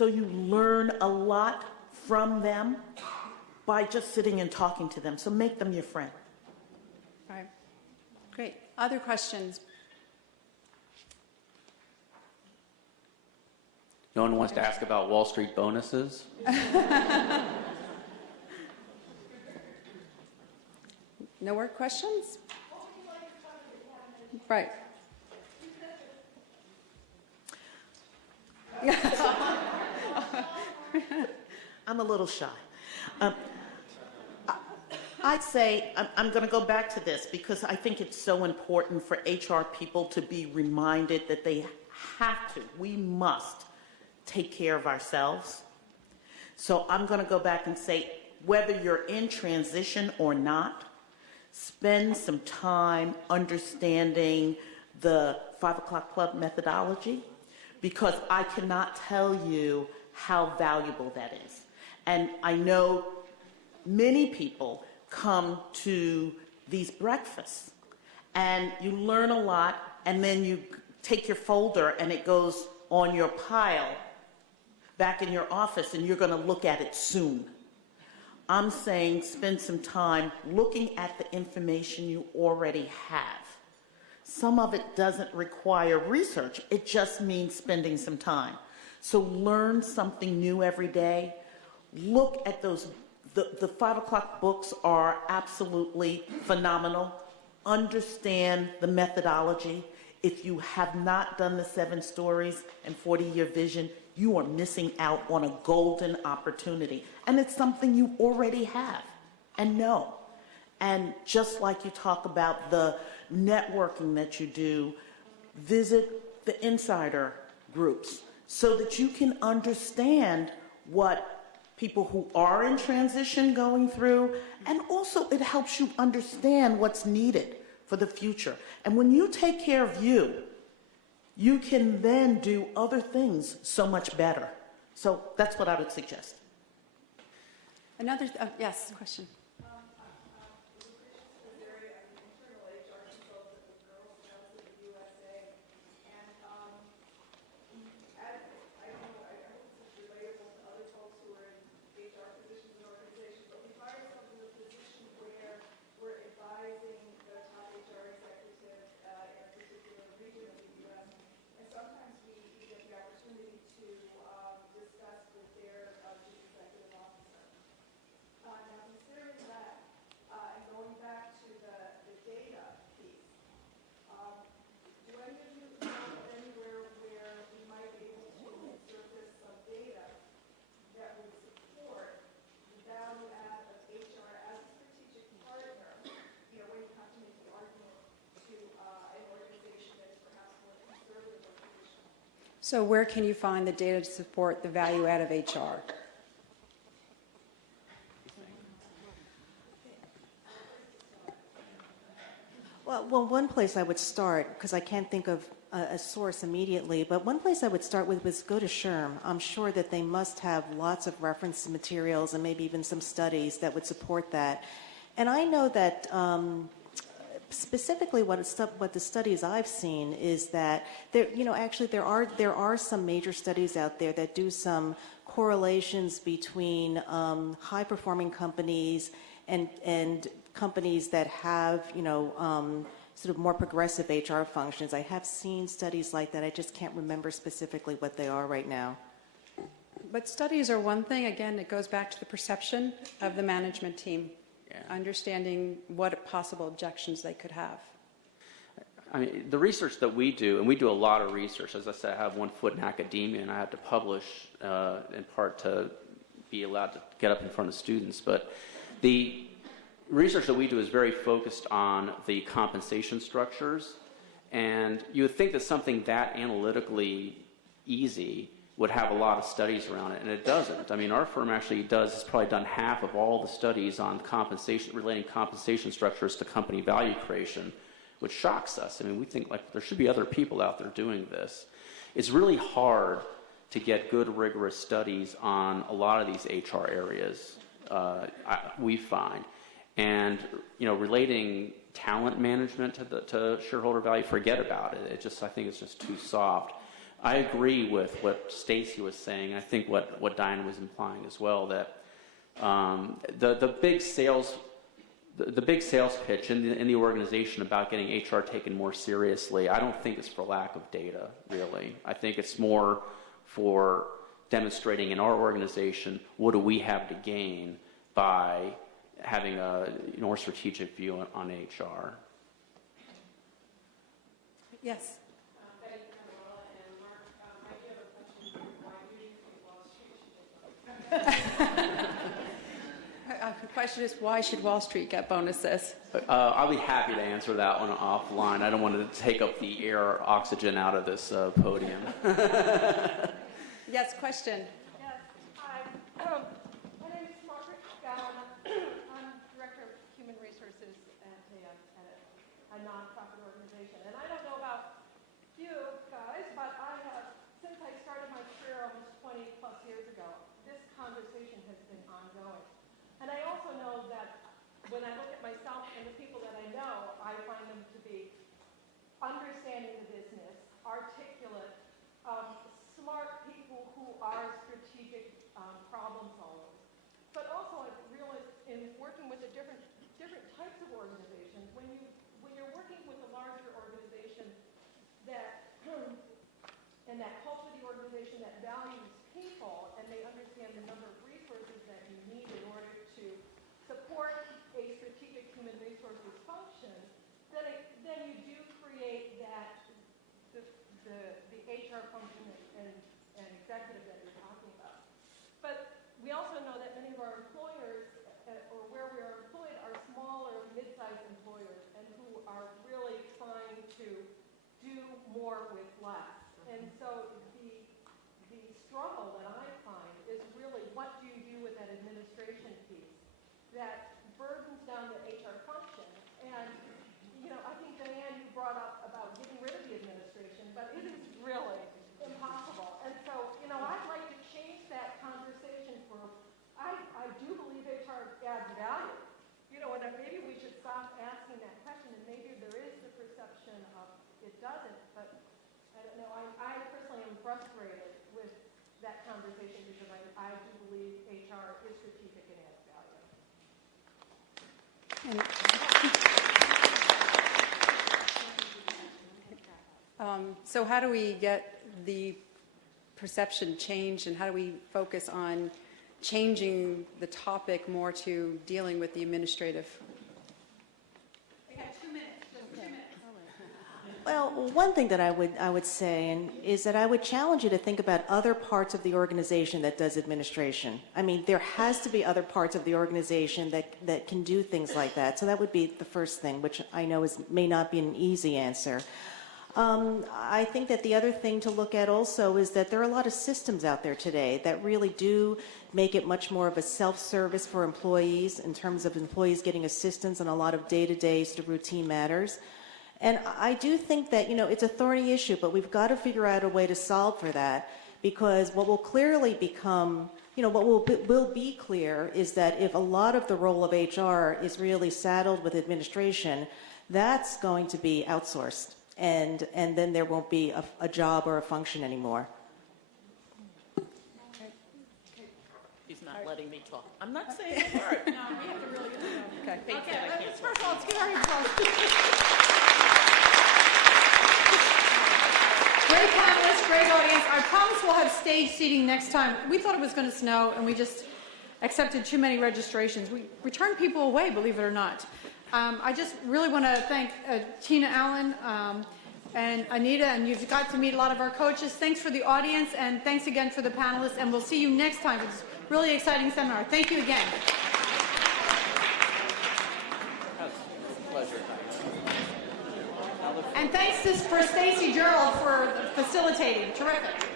So you learn a lot from them by just sitting and talking to them. So make them your friend. All right. Great. Other questions? No one wants to ask about Wall Street bonuses? No more questions? Right. I'm a little shy. I'd say I'm going to go back to this because I think it's so important for HR people to be reminded that they have to, we must take care of ourselves. So I'm going to go back and say, whether you're in transition or not, spend some time understanding the 5 o'clock club methodology, because I cannot tell you how valuable that is. And I know many people come to these breakfasts and you learn a lot, and then you take your folder and it goes on your pile back in your office and you're going to look at it soon. I'm saying spend some time looking at the information you already have. Some of it doesn't require research. It just means spending some time. So learn something new every day. Look at those. The 5 o'clock books are absolutely phenomenal. Understand the methodology. If you have not done the 7 stories and 40-year vision, you are missing out on a golden opportunity. And it's something you already have and know. And just like you talk about the networking that you do, visit the insider groups so that you can understand what people who are in transition going through, and also it helps you understand what's needed for the future. And when you take care of you, you can then do other things so much better. So that's what I would suggest. Another, yes, question. So where can you find the data to support the value add of HR? Well, one place I would start, because I can't think of a source immediately, but one place I would start with was go to SHRM. I'm sure that they must have lots of reference materials and maybe even some studies that would support that. And I know that specifically what the studies I've seen is that there are some major studies out there that do some correlations between high performing companies and companies that have sort of more progressive HR functions. I have seen studies like that. I just can't remember specifically what they are right now. But studies are one thing. Again, it goes back to the perception of the management team. Yeah. Understanding what possible objections they could have. I mean, the research that we do, and we do a lot of research. As I said, I have one foot in academia, and I have to publish in part to be allowed to get up in front of students. But the research that we do is very focused on the compensation structures, and you would think that something that analytically easy would have a lot of studies around it, and it doesn't. I mean, our firm actually has probably done half of all the studies on compensation, relating compensation structures to company value creation, which shocks us. I mean, we think like there should be other people out there doing this. It's really hard to get good, rigorous studies on a lot of these HR areas, we find. And, relating talent management to shareholder value, forget about it. I think it's just too soft. I agree with what Stacy was saying. I think what Diane was implying as well, that the big sales pitch in the organization about getting HR taken more seriously, I don't think it's for lack of data, really. I think it's more for demonstrating in our organization what do we have to gain by having a more strategic view on HR. Yes. The question is, why should Wall Street get bonuses? I'll be happy to answer that one offline. I don't want to take up the air or oxygen out of this podium. Yes, question. Yes, hi. My name is Margaret Gowan. I'm Director of Human Resources at a nonprofit organization. And I don't know about you guys, but I have, since I started my career almost 20 plus years ago, this conversation has been ongoing. And I also know that when I look at myself and the people that I know, I find them to be understanding the business, articulate, smart people who are strategic problem solvers. But also I've realized in working with the different types of organizations, when you're working with a larger organization that and that culture of the organization that values people and they understand the number of resources that you need in order to support a strategic human resources function, then you do create that the HR function and executive that you're talking about. But we also know that many of our employers, or where we are employed, are smaller, mid-sized employers, and who are really trying to do more with less. And so the struggle that I find is really, what do you do with that administration piece that burdens down the HR function? And I think, Diane, you brought up about getting rid of the administration, but it is really impossible. And so, I'd like to change that conversation for, I do believe HR adds value. And maybe we should stop asking that question, and maybe there is the perception of it doesn't, but I don't know. I personally am frustrated with that conversation because I do believe HR is strategic and adds value. So how do we get the perception changed, and how do we focus on changing the topic more to dealing with the administrative? We have 2 minutes. Just 2 minutes. Well, one thing that I would say is that I would challenge you to think about other parts of the organization that does administration. I mean, there has to be other parts of the organization that can do things like that. So that would be the first thing, which I know may not be an easy answer. I think that the other thing to look at also is that there are a lot of systems out there today that really do make it much more of a self-service for employees in terms of employees getting assistance on a lot of day-to-day routine matters. And I do think that, it's a thorny issue, but we've got to figure out a way to solve for that, because what will clearly become, what will be clear is that if a lot of the role of HR is really saddled with administration, that's going to be outsourced. And then there won't be a job or a function anymore. He's not letting me talk. I'm not saying a word. No, we have to really Okay. First of all, let's give our applause. Great panelists, great audience. I promise we'll have stage seating next time. We thought it was going to snow, and we just accepted too many registrations. We turned people away, believe it or not. I just really want to thank Tina Allen and Anita, and you've got to meet a lot of our coaches. Thanks for the audience, and thanks again for the panelists, and we'll see you next time. It's a really exciting seminar. Thank you again. Pleasure. And thanks for Stacy Gerald for facilitating. Terrific.